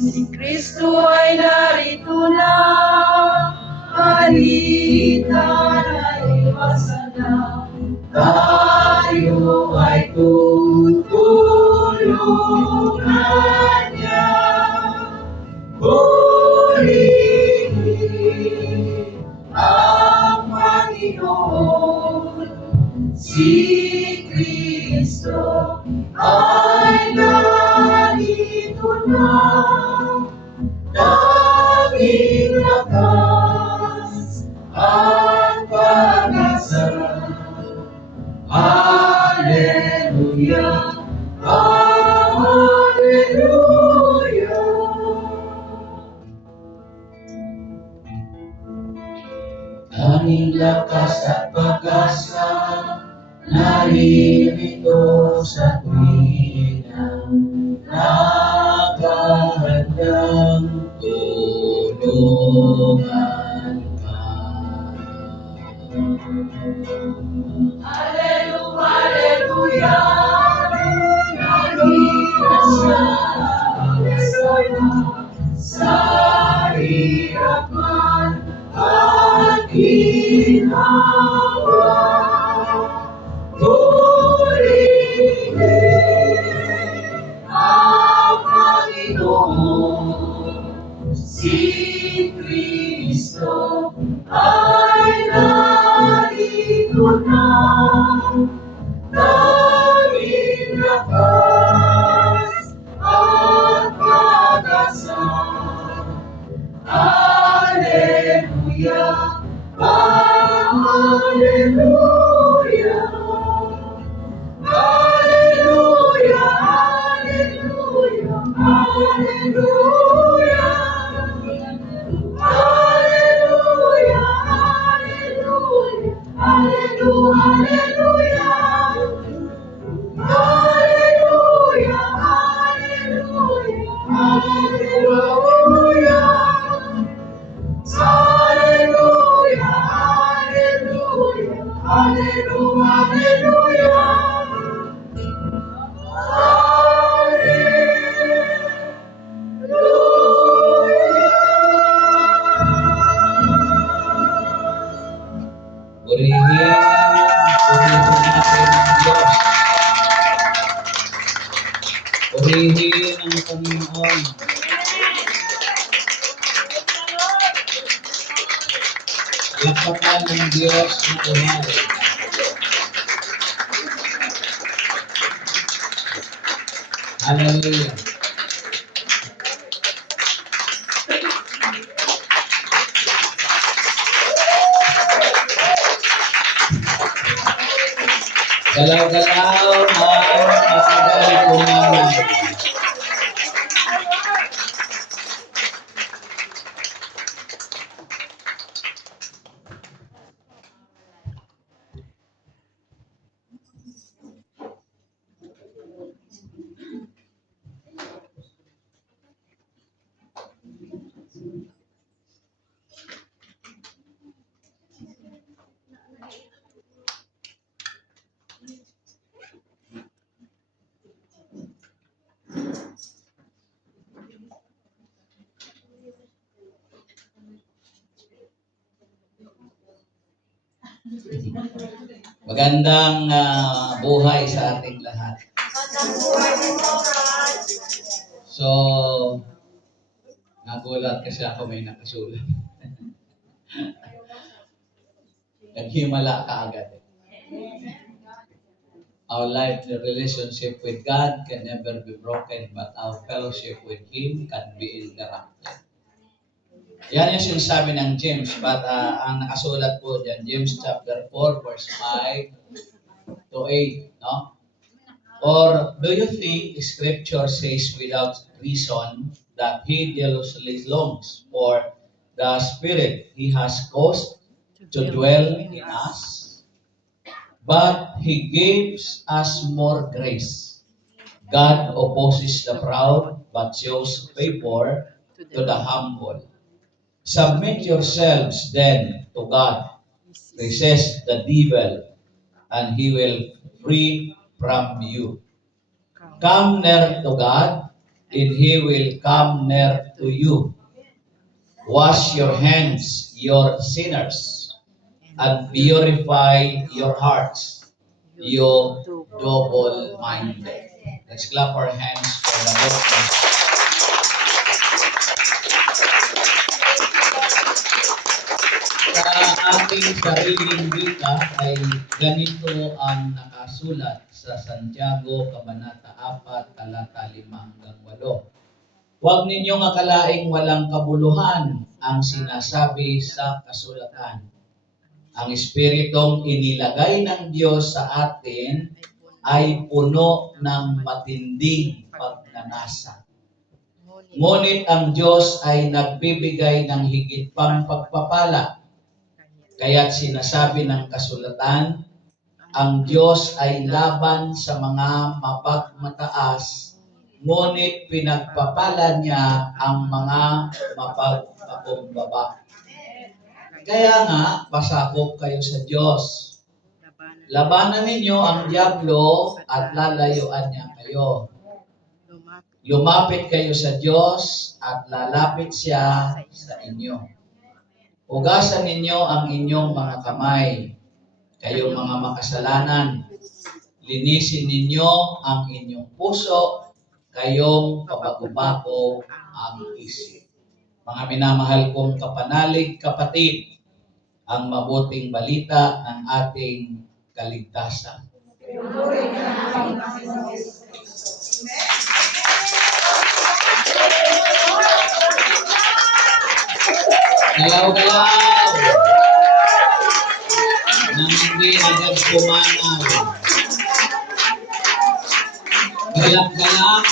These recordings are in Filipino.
Si Kristo ay narito na, halika na iwasan na, tayo ay tutulungan niya. Purihin ang Panginoon, si Kristo ay narito na, daming lakas at pag-asa. Hallelujah, Hallelujah. Daming lakas at pag-asa, naririto sa tuwina, naghahandang tulungan ka. Hallelujah, Hallelujah, nandito siya sa hirapan at ginawa. Purihin ang Panginoon, si Kristo ay narito na, daming lakas at pag-asa. Hallelujah, Hallelujah. Hallelujah, Hallelujah, Hallelujah. Hallelujah, Hallelujah, Hallelujah. Hallelujah, Hallelujah, Hallelujah. Hallelujah, Hallelujah, Hallelujah. Purihin natin ang Diyos. Purihin ang Panginoon. Lapakan ng Diyos na tunay. Hallelujah. Galaw-galaw ang matagal kumaman. Magandang buhay sa ating lahat. So, nagulat kasi ako may nakasulat. Naghimala ka agad. Our life, the relationship with God can never be broken, but our fellowship with Him can be interrupted. Yan yung sinasabi ng James, but ang nakasulat po dyan, James chapter 4, verse 5 to 8, no? Or do you think Scripture says without reason that He jealously longs for the Spirit He has caused to dwell in us? But He gives us more grace. God opposes the proud, but shows favor to the humble. Submit yourselves then to God. Resist the devil, and he will flee from you. Come near to God, and He will come near to you. Wash your hands, your sinners, and purify your hearts, you double-minded. Let's clap our hands for the Lord. Sa ating sariling wika ay ganito ang nakasulat sa Santiago, Kabanata 4, talata 5 hanggang 8. Huwag ninyong akalaing walang kabuluhan ang sinasabi sa kasulatan. Ang Espiritong inilagay ng Diyos sa atin ay puno ng matinding pagnanasa. Ngunit ang Diyos ay nagbibigay ng higit pang pagpapala. Kaya't sinasabi ng kasulatan, ang Diyos ay laban sa mga mapagmataas, ngunit pinagpapala niya ang mga mapagpakumbaba. Kaya nga, pasakop kayo sa Diyos. Labanan ninyo ang diablo at lalayuan niya kayo. Lumapit kayo sa Diyos at lalapit siya sa inyo. Hugasan ninyo ang inyong mga kamay, kayong mga makasalanan. Linisin ninyo ang inyong puso, kayong kabago-bago ang isip. Mga minamahal kong kapanalig, kapatid, ang mabuting balita ng ating kaligtasan. Galaw-galaw nang hindi agad pumanaw. Galak-galak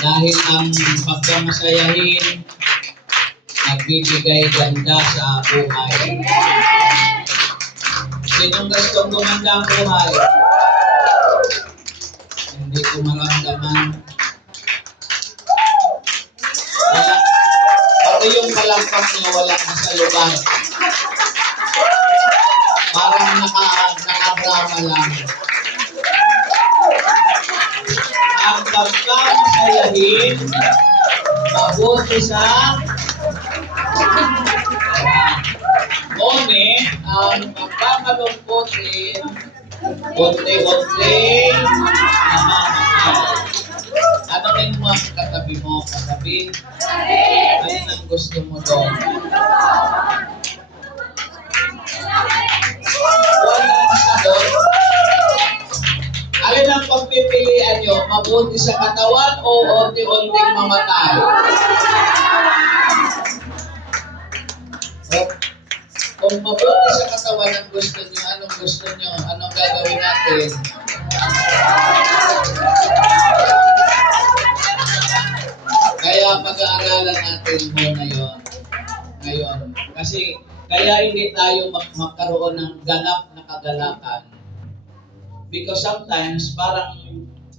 dahil ang pagkamasayahin nagbibigay ganda sa buhay. Sinong gustong gumanda ang buhay? Hindi ko maramdaman. Pati yung palakpak niya wala na sa lugar. Parang nakabrama lang. Ang pagkamasayahin, mabuti sa ngunit ang pagkakalungkutin, unti-unti namamatay. Tanungin mo ang katabi mo, katabi, ano ang gusto mo doon? Wala sa doon. Alin ang pagpipilian nyo? Mabuti sa katawan o unti-unting mamatay? Kung mabuti sa katawan ang gusto nyo, anong gusto nyo? Anong gagawin natin? Kaya pag-aaralan natin muna yun. Ngayon. Kasi kaya hindi tayo magkaroon ng ganap na kagalakan. Because sometimes parang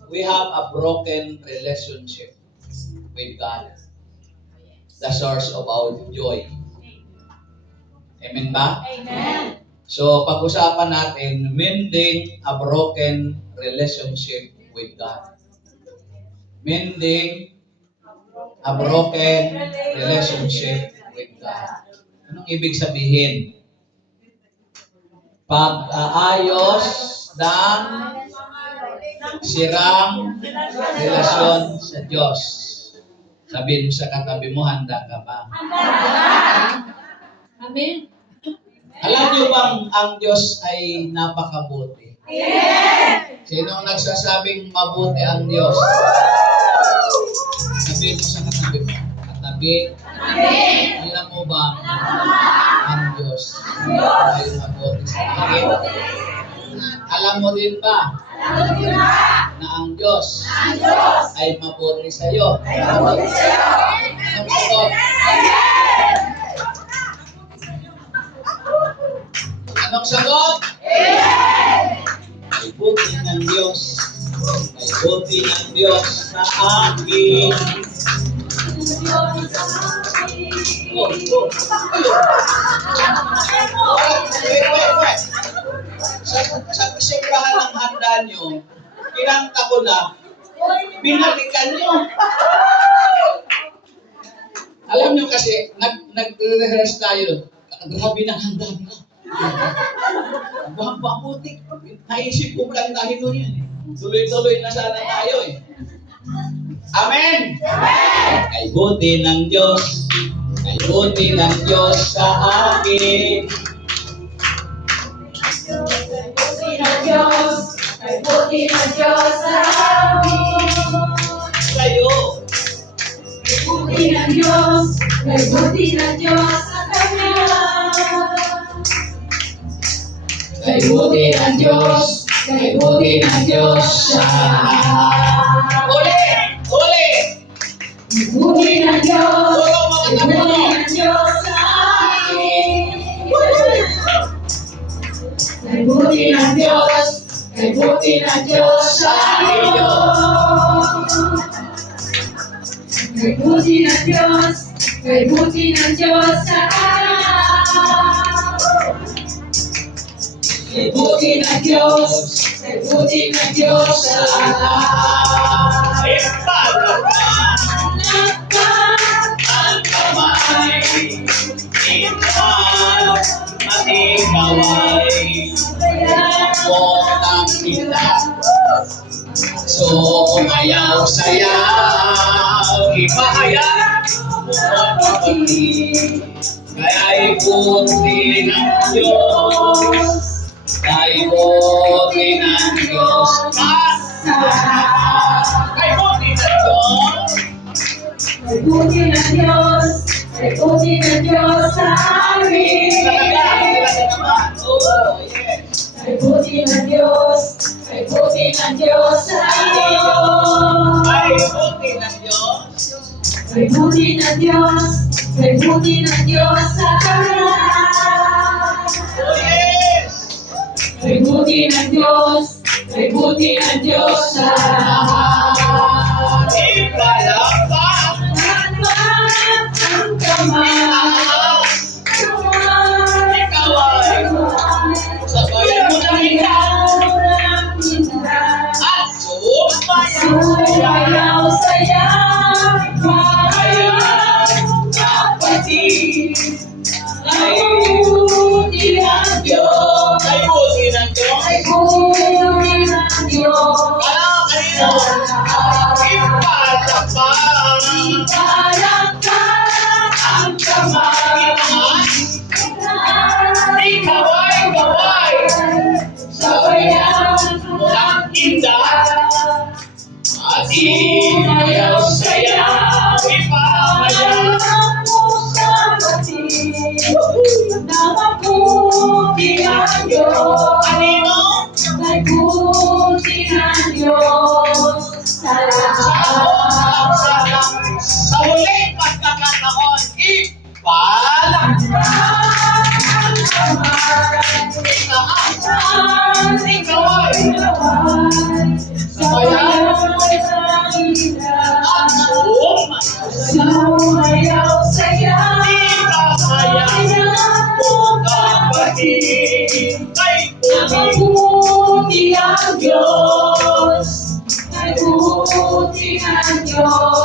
we have a broken relationship with God. The source of our joy. Amen ba? Amen. So pag-usapan natin, mending a broken relationship with God. Mending a broken relationship with God. Anong ibig sabihin? Pag-aayos ng sirang relasyon sa Diyos. Sabihin mo sa katabi mo, handa ka ba? Amen. Alam niyo bang ang Diyos ay napakabuti? Yes! Sino ang nagsasabing mabuti ang Diyos? Sabihin mo sa katabi mo. Katabi, alam mo ba ang Diyos ay mabuti sa akin? Alam mo din ba na ang Diyos ay mabuti sa iyo? Anong sagot? Anong sagot? Ay buti ng Diyos. Ay buti ng Diyos sa akin. Wait. Sa simbahan ng handa nyo, kinanta ko na, Binalikan nyo. Alam nyo kasi, nag-rehearse tayo. Grabe ng handa nila. Mabuti. Naisip ko lang tayo nun yan. Tuloy-tuloy na sana tayo eh. Amen! Kay buti ng Diyos. Kay buti ng Diyos sa akin. Kay buti ng Diyos sa amin. Kayo. Kay buti ng Diyos sa kanya. Kay buti ng Diyos. Kay buti ng Diyos sa akin. Uli! Kay buti ng Diyos. Tulong mga Kay buti kapatid. ng Diyos sa amin. Kay buti ng Diyos. Kay buti ng Diyos sa amin. Kay buti ng Diyos. Kay buti ng Diyos sa kanya. Kay buti ng Diyos. Kay buti ng Diyos sa amin. Ang kamay, ikaw at ikaw ay huwag ng kita. Sumayaw, sayaw, ipahayag mo ang kapatid. Kaya'y buti ng Diyos, kaya'y buti ng Diyos. Kay buti ng Diyos. Kay buti ng Diyos. Kay buti ng Diyos sa amin. Talaga naman. Oh, yes. Kay buti ng Diyos. Kay buti ng Diyos sa amin. Kay buti ng Diyos. Kay buti ng Diyos. Kay buti ng Diyos sa kanya. Oh, yes. Kay buti ng Diyos. Kay buti ng Diyos sa lahat. Ipalakpak Ang kamay. ikaw ay sabayan mo ng ikaw at sumayaw. Sumayaw, sayaw, kapatid. Ay buti ng Diyos. Kay buti ng Diyos. Ay buti ng Diyos. Kanino? Ipalakpak Palakpak ang kamay. ikaw ay gaway. Sabayan mo Ang indah at imayaw sayaw ipahayag. Kanino? Ay buti ng Diyos sa lahat. Sa huling pagkakataon, ipalakpak ikaw ay Sabayan at sumayaw sayaw. ipahayag mo kapatid. Kay Mabuti ang Diyos. Ay buti ng Diyos